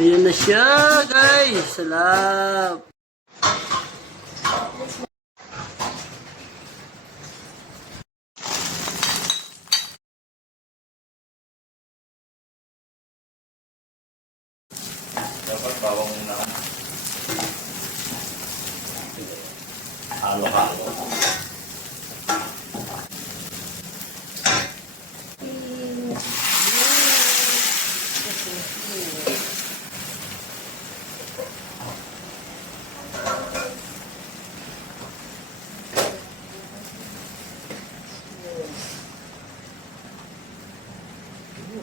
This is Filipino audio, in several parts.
Ayan na siya, guys. Salap. Dapat bawang muna ka. Halo-halo.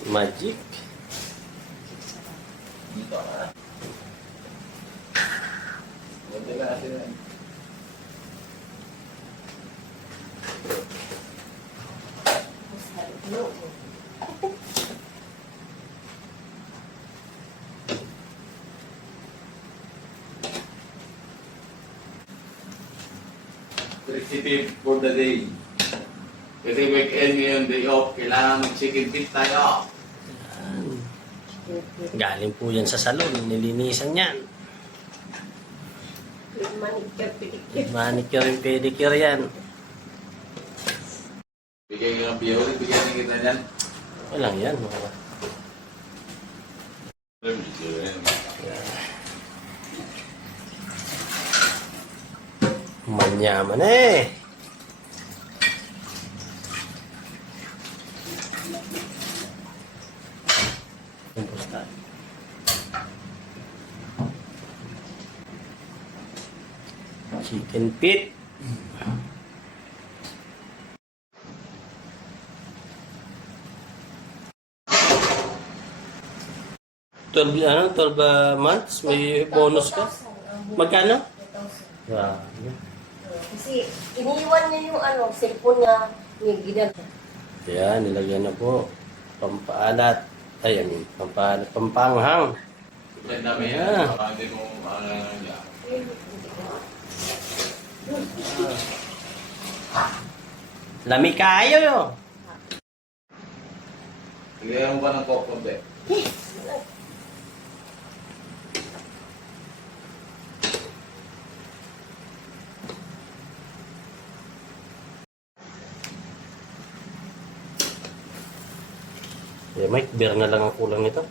Magic. Dito ka. Buti ka natin yan. Recipe for the day. Kasi weekend ngayon, day off, kailangan mag-chicken feet tayo. Galing po yan sa salon. Nilinisan yan. Manicure and pedicure yan. Bigay ka ng piyori, bigyan ng kita dyan. Walang yan. Manyaman eh. Chicken feet. Ano, 12 months, may bonus ka? Magkano? Kasi iniwan niya yung cellphone niya, may ginagawa. Kaya nilagyan na po. Pampaalat. Ay, pampanghang. Ang dami Yeah. yan. Baka hindi mo niya. Lami kayo yo. Bigyan mo ba ng kokonti? Eh, Mike, beer na lang ang kulang nito.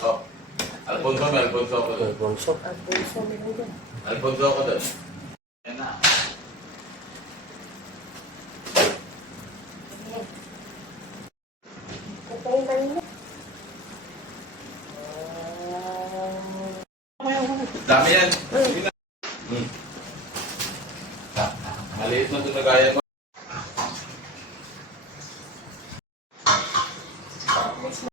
Ako. Alfonso, may Alfonso ako doon. Alfonso. At bulsa meron dyan. Alfonso ako doon. Yan na. Ito yung kanina. Dami yan. Maliit na ito na gaya mo.